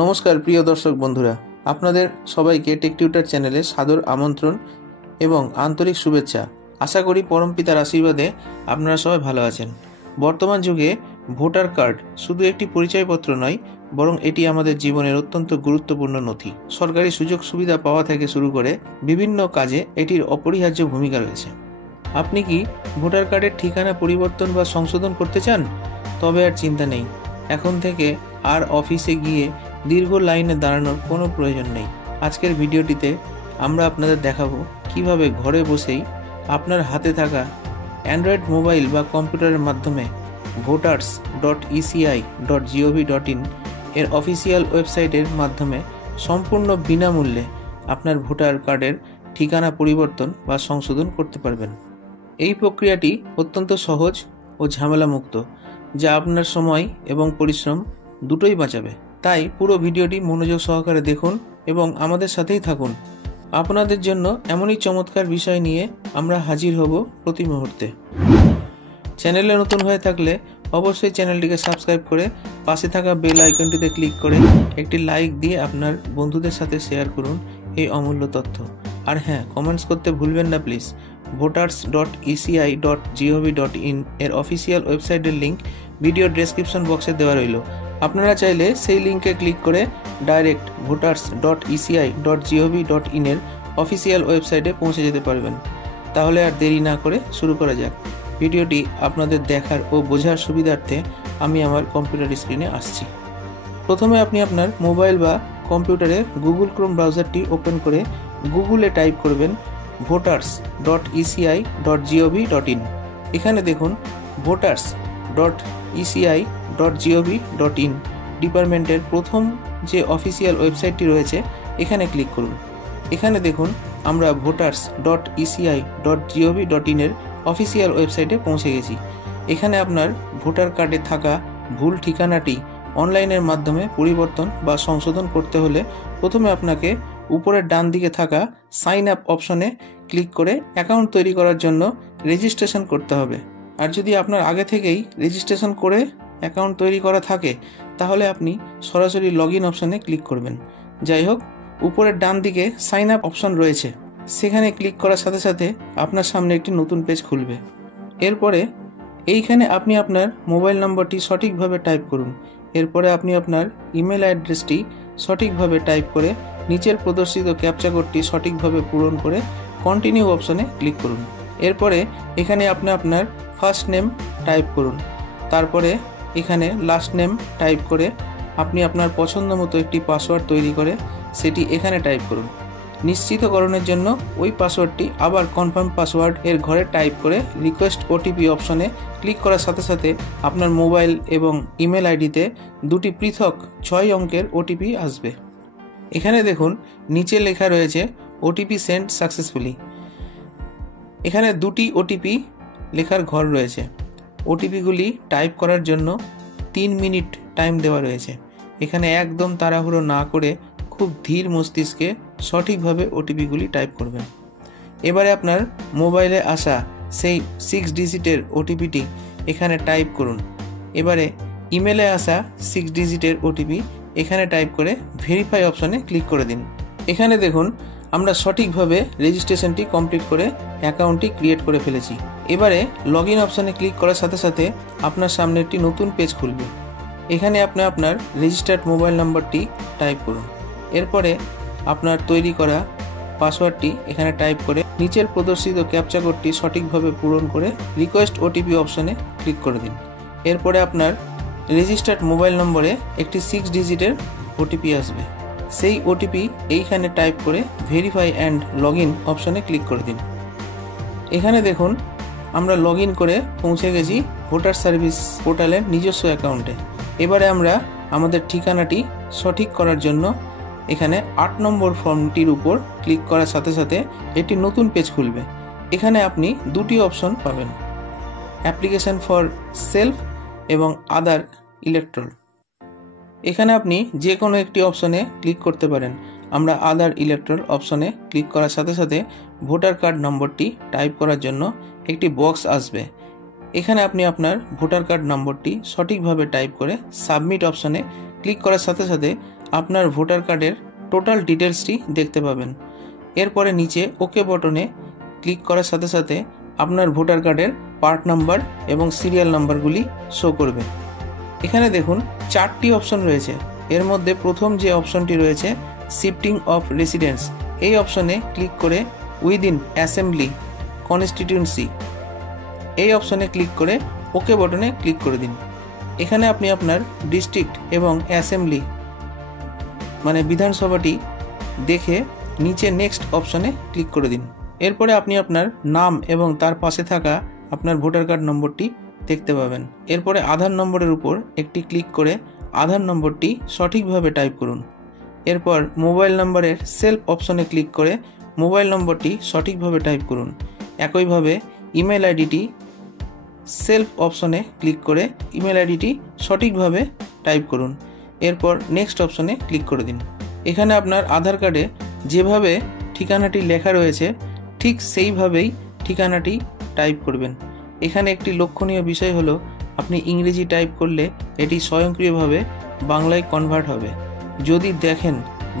নমস্কার প্রিয় দর্শক বন্ধুরা, আপনাদের সবাইকে টেক টিউটর চ্যানেলে সাদর আমন্ত্রণ এবং আন্তরিক শুভেচ্ছা। আশা করি পরমপিতার আশীর্বাদে আপনারা সবাই ভালো আছেন। বর্তমান যুগে ভোটার কার্ড শুধু একটি পরিচয়পত্র নয়, বরং এটি আমাদের জীবনের অত্যন্ত গুরুত্বপূর্ণ নথি। সরকারি সুযোগ সুবিধা পাওয়া থেকে শুরু করে বিভিন্ন কাজে এটির অপরিহার্য ভূমিকা রয়েছে। আপনি কি ভোটার কার্ডের ঠিকানা পরিবর্তন বা সংশোধন করতে চান? তবে আর চিন্তা নেই, এখন থেকে আর অফিসে গিয়ে দীর্ঘ লাইনে দাঁড়ানোর কোনো প্রয়োজন নেই। আজকের ভিডিওটিতে আমরা আপনাদের দেখাবো কিভাবে ঘরে বসেই আপনার হাতে থাকা অ্যান্ড্রয়েড মোবাইল বা কম্পিউটারের মাধ্যমে voters.eci.gov.in এর অফিসিয়াল ওয়েবসাইটের মাধ্যমে সম্পূর্ণ বিনামূল্যে আপনার ভোটার কার্ডের ঠিকানা পরিবর্তন বা সংশোধন করতে পারবেন। এই প্রক্রিয়াটি অত্যন্ত সহজ ও ঝামেলামুক্ত, যা আপনার সময় এবং পরিশ্রম দুটোই বাঁচাবে। তাই পুরো ভিডিওটি মনোযোগ সহকারে দেখুন এবং আমাদের সাথেই থাকুন। আপনাদের জন্য এমনই চমৎকার বিষয় নিয়ে আমরা হাজির হব প্রতি মুহূর্তে। চ্যানেলে নতুন হয়ে থাকলে অবশ্যই চ্যানেলটিকে সাবস্ক্রাইব করে পাশে থাকা বেল আইকনটিতে ক্লিক করে একটি লাইক দিয়ে আপনার বন্ধুদের সাথে শেয়ার করুন এই অমূল্য তথ্য। আর হ্যাঁ, কমেন্টস করতে ভুলবেন না প্লিজ। voters.eci.gov.in এর অফিসিয়াল ওয়েবসাইটের লিঙ্ক ভিডিও ডেসক্রিপশন বক্সে দেওয়া রইল। আপনারা চাইলে সেই লিঙ্কে ক্লিক করে ডাইরেক্ট voters.eci.gov.in এর অফিসিয়াল ওয়েবসাইটে পৌঁছে যেতে পারবেন। তাহলে আর দেরি না করে শুরু করা যাক। ভিডিওটি আপনাদের দেখার ও বোঝার সুবিধার্থে আমি আমার কম্পিউটার স্ক্রিনে আসছি। প্রথমে আপনি আপনার মোবাইল বা কম্পিউটারে গুগল ক্রোম ব্রাউজারটি ওপেন করে গুগলে টাইপ করবেন voters.eci.gov.in। এখানে দেখুন voters.eci.gov.in ডিপার্টমেন্টের প্রথম যে অফিসিয়াল ওয়েবসাইটটি রয়েছে, এখানে ক্লিক করুন। এখানে দেখুন আমরা voters.eci.gov.in এর অফিসিয়াল ওয়েবসাইটে পৌঁছে গেছি। এখানে আপনার ভোটার কার্ডে থাকা ভুল ঠিকানাটি অনলাইনের মাধ্যমে পরিবর্তন বা সংশোধন করতে হলে প্রথমে আপনাকে উপরের ডান দিকে থাকা সাইন আপ অপশনে ক্লিক করে অ্যাকাউন্ট তৈরি করার জন্য রেজিস্ট্রেশন করতে হবে। আর যদি আপনার আগে থেকেই রেজিস্ট্রেশন করে অ্যাকাউন্ট তৈরি করা থাকে, তাহলে আপনি সরাসরি লগ ইন অপশনে ক্লিক করবেন। যাই হোক, উপরের ডান দিকে সাইন আপ অপশন রয়েছে, সেখানে ক্লিক করার সাথে সাথে আপনার সামনে একটি নতুন পেজ খুলবে। এরপরে এইখানে আপনি আপনার মোবাইল নম্বরটি সঠিকভাবে টাইপ করুন। এরপরে আপনি আপনার ইমেল অ্যাড্রেসটি সঠিকভাবে টাইপ করে নিচের প্রদর্শিত ক্যাপচা কোডটি সঠিকভাবে পূরণ করে কন্টিনিউ অপশনে ক্লিক করুন। এরপরে এখানে আপনি আপনার ফার্স্ট নেম টাইপ করুন। তারপরে এখানে লাস্ট নেম টাইপ করে আপনি আপনার পছন্দ মতো একটি পাসওয়ার্ড তৈরি করে সেটি এখানে টাইপ করুন। নিশ্চিতকরণের জন্য ওই পাসওয়ার্ডটি আবার কনফার্ম পাসওয়ার্ড এর ঘরে টাইপ করে রিকোয়েস্ট ওটিপি অপশনে ক্লিক করার সাথে সাথে আপনার মোবাইল এবং ইমেল আইডিতে দুটি পৃথক 6 অঙ্কের ওটিপি আসবে। এখানে দেখুন নিচে লেখা রয়েছে ওটিপি সেন্ড সাকসেসফুলি। এখানে দুটি ওটিপি লেখার ঘর রয়েছে। ওটিপিগুলি টাইপ করার জন্য 3 মিনিট টাইম দেওয়া রয়েছে। এখানে একদম তাড়াহুড়ো না করে খুব ধীর মস্তিষ্কে সঠিকভাবে ওটিপিগুলি টাইপ করবেন। এবারে আপনার মোবাইলে আসা সেই 6 ডিজিটের ওটিপিটি এখানে টাইপ করুন। এবারে ইমেলে আসা 6 ডিজিটের ওটিপি এখানে টাইপ করে ভেরিফাই অপশনে ক্লিক করে দিন। এখানে দেখুন আমরা সঠিকভাবে রেজিস্ট্রেশনটি কমপ্লিট করে অ্যাকাউন্টটি ক্রিয়েট করে ফেলেছি। এবারে লগ ইন অপশনে ক্লিক করার সাথে সাথে আপনার সামনে একটি নতুন পেজ খুলবে। এখানে আপনি আপনার রেজিস্টার্ড মোবাইল নম্বরটি টাইপ করুন। এরপরে আপনার তৈরি করা পাসওয়ার্ডটি এখানে টাইপ করে নিচের প্রদর্শিত ক্যাপচা কোডটি সঠিকভাবে পূরণ করে রিকোয়েস্ট ওটিপি অপশনে ক্লিক করে দিন। এরপরে আপনার রেজিস্টার্ড মোবাইল নম্বরে একটি 6 ডিজিটের ওটিপি আসবে। সেই ওটিপি এইখানে টাইপ করে ভেরিফাই অ্যান্ড লগ ইন অপশনে ক্লিক করে দিন। এখানে দেখুন আমরা লগ ইন করে পৌঁছে গেছি ভোটার সার্ভিস পোর্টালের নিজস্ব অ্যাকাউন্টে। এবারে আমরা আমাদের ঠিকানাটি সঠিক করার জন্য এখানে 8 নম্বর ফর্মটির উপর ক্লিক করার সাথে সাথে একটি নতুন পেজ খুলবে। এখানে আপনি দুটি অপশন পাবেন, অ্যাপ্লিকেশন ফর সেলফ এবং আদার ইলেকট্রল। এখানে আপনি যে কোনো একটি অপশনে ক্লিক করতে পারেন। আমরা আদার ইলেকট্রল অপশনে ক্লিক করার সাথে সাথে ভোটার কার্ড নম্বরটি টাইপ করার জন্য একটি বক্স আসবে। এখানে আপনি আপনার ভোটার কার্ড নম্বরটি সঠিকভাবে টাইপ করে সাবমিট অপশনে ক্লিক করার সাথে সাথে আপনার ভোটার কার্ডের টোটাল ডিটেলসটি দেখতে পাবেন। এরপরে নিচে ওকে বটনে ক্লিক করার সাথে সাথে আপনার ভোটার কার্ডের পার্ট নাম্বার এবং সিরিয়াল নাম্বারগুলি শো করবে। এখানে দেখুন 4টি অপশন রয়েছে। এর মধ্যে প্রথম যে অপশনটি রয়েছে শিফটিং অফ রেসিডেন্স, এই অপশনে ক্লিক করে উইদিন অ্যাসেম্বলি কনস্টিটিউয়েন্সি এই অপশনে ক্লিক করে ওকে বটনে ক্লিক করে দিন। এখানে আপনি আপনার ডিস্ট্রিক্ট এবং অ্যাসেম্বলি মানে বিধানসভাটি দেখে নিচে নেক্সট অপশনে ক্লিক করে দিন। এরপরে আপনি আপনার নাম এবং তার পাশে থাকা আপনার ভোটার কার্ড নম্বরটি দেখতে পাবেন। এরপরে আধার নম্বরের উপর একটি ক্লিক করে আধার নম্বরটি সঠিকভাবে টাইপ করুন। এরপর মোবাইল নম্বরের সেলফ অপশনে ক্লিক করে মোবাইল নম্বরটি সঠিকভাবে টাইপ করুন। একইভাবে ইমেল আইডিটি সেলফ অপশনে ক্লিক করে ইমেল আইডিটি সঠিকভাবে টাইপ করুন। এরপর নেক্সট অপশনে ক্লিক করে দিন। এখানে আপনার আধার কার্ডে যেভাবে ঠিকানাটি লেখা রয়েছে ঠিক সেইভাবেই ঠিকানাটি টাইপ করবেন। এখানে একটি লক্ষণীয় বিষয় হলো আপনি ইংরেজি টাইপ করলে এটি স্বয়ংক্রিয়ভাবে বাংলায় কনভার্ট হবে। যদি দেখেন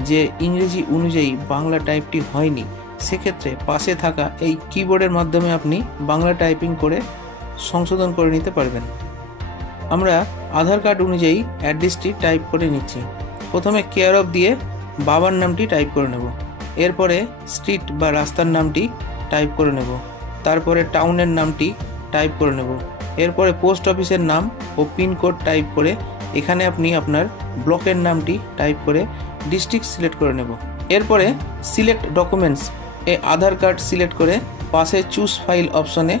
যে ইংরেজি অনুযায়ী বাংলা টাইপটি হয়নি, সেক্ষেত্রে পাশে থাকা এই কিবোর্ডের মাধ্যমে আপনি বাংলা টাইপিং করে সংশোধন করে নিতে পারবেন। আমরা আধার কার্ড অনুযায়ী অ্যাড্রেসটি টাইপ করে নিচ্ছি। প্রথমে কেয়ার অফ দিয়ে বাবার নামটি টাইপ করে নেব। এরপরে স্ট্রিট বা রাস্তার নামটি টাইপ করে নেব। তারপরে টাউনের নামটি টাইপ করে নেব। এরপরে পোস্ট অফিসের নাম ও পিনকোড টাইপ করে এখানে আপনি আপনার ব্লকের নামটি টাইপ করে ডিস্ট্রিক্ট সিলেক্ট করে নেব। এরপরে সিলেক্ট ডকুমেন্টস এ আধার কার্ড সিলেক্ট করে পাশে চুজ ফাইল অপশনে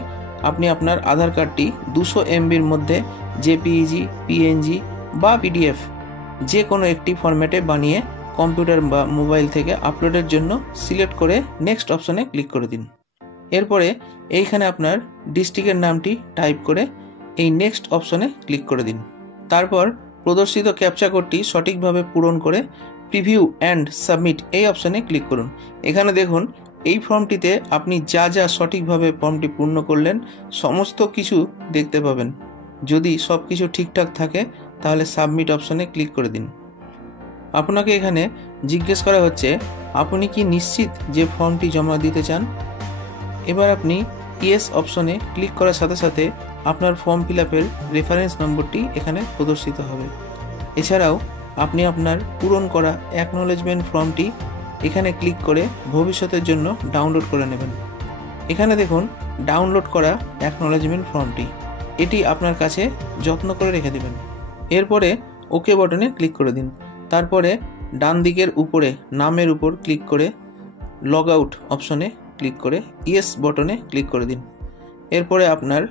আপনি আপনার আধার কার্ডটি 200 MBর মধ্যে জেপিইজি, পিএনজি বা পিডিএফ যে কোনো একটি ফরম্যাটে বানিয়ে কম্পিউটার বা মোবাইল থেকে আপলোডের জন্য সিলেক্ট করে নেক্সট অপশনে ক্লিক করে দিন। এরপরে এইখানে আপনার ডিস্ট্রিক্টের নামটি টাইপ করে এই নেক্সট অপশনে ক্লিক করে দিন। তারপর প্রদর্শিত ক্যাপচা কোডটি সঠিকভাবে পূরণ করে প্রিভিউ অ্যান্ড সাবমিট এই অপশনে ক্লিক করুন। এখানে দেখুন এই ফর্মটিতে আপনি যা যা সঠিকভাবে ফর্মটি পূর্ণ করলেন সমস্ত কিছু দেখতে পাবেন। যদি সব কিছু ঠিকঠাক থাকে তাহলে সাবমিট অপশনে ক্লিক করে দিন। আপনাকে এখানে জিজ্ঞেস করা হচ্ছে আপনি কি নিশ্চিত যে ফর্মটি জমা দিতে চান। এবার আপনি ইয়েস অপশনে ক্লিক করার সাথে সাথে আপনার ফর্ম ফিল আপের রেফারেন্স নম্বরটি এখানে প্রদর্শিত হবে। এছাড়াও আপনি আপনার পূরণ করা অ্যাকনোলেজমেন্ট ফর্মটি এখানে ক্লিক করে ভবিষ্যতের জন্য ডাউনলোড করে নেবেন। এখানে দেখুন ডাউনলোড করা অ্যাকনোলেজমেন্ট ফর্মটি, এটি আপনার কাছে যত্ন করে রেখে দেবেন। এরপরে ওকে বটনে ক্লিক করে দিন। তারপরে ডান দিকের উপরে নামের উপর ক্লিক করে লগ আউট অপশনে ক্লিক করে ইয়েস বটনে ক্লিক করে দিন। এরপরে আপনার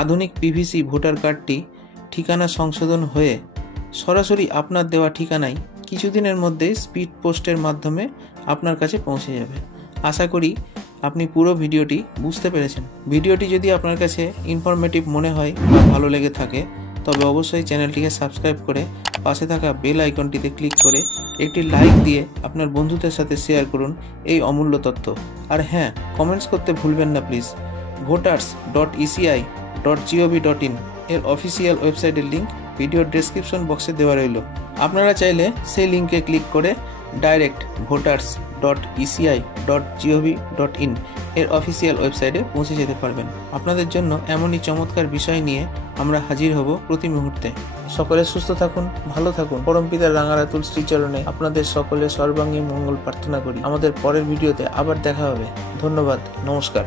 আধুনিক পিভিসি ভোটার কার্ডটি ঠিকানা সংশোধন হয়ে সরাসরি আপনার দেওয়া ঠিকানায় কিছুদিনের মধ্যে স্পিড পোস্টের মাধ্যমে আপনার কাছে পৌঁছে যাবে। আশা করি আপনি পুরো ভিডিওটি বুঝতে পেরেছেন। ভিডিওটি যদি আপনার কাছে ইনফরমেটিভ মনে হয় বা ভালো লেগে থাকে তবে অবশ্যই চ্যানেলটিকে সাবস্ক্রাইব করে পাশে থাকা বেল আইকনটিতে ক্লিক করে একটি লাইক দিয়ে আপনার বন্ধুদের সাথে শেয়ার করুন এই অমূল্য তথ্য। আর হ্যাঁ, কমেন্টস করতে ভুলবেন না প্লিজ। voters.eci.gov.in এর অফিসিয়াল ওয়েবসাইটের লিঙ্ক ভিডিওর ডেসক্রিপশন বক্সে দেওয়া রইল। আপনারা চাইলে সেই লিঙ্কে ক্লিক করে ডাইরেক্ট voters.eci.gov.in এর অফিসিয়াল ওয়েবসাইটে পৌঁছে যেতে পারবেন। আপনাদের জন্য এমনই চমৎকার বিষয় নিয়ে আমরা হাজির হব প্রতি মুহূর্তে। সকলে সুস্থ থাকুন, ভালো থাকুন। পরমপিতার রাঙারাতুল শ্রীচরণে আপনাদের সকলের সর্বাঙ্গীন মঙ্গল প্রার্থনা করি। আমাদের পরের ভিডিওতে আবার দেখা হবে। ধন্যবাদ, নমস্কার।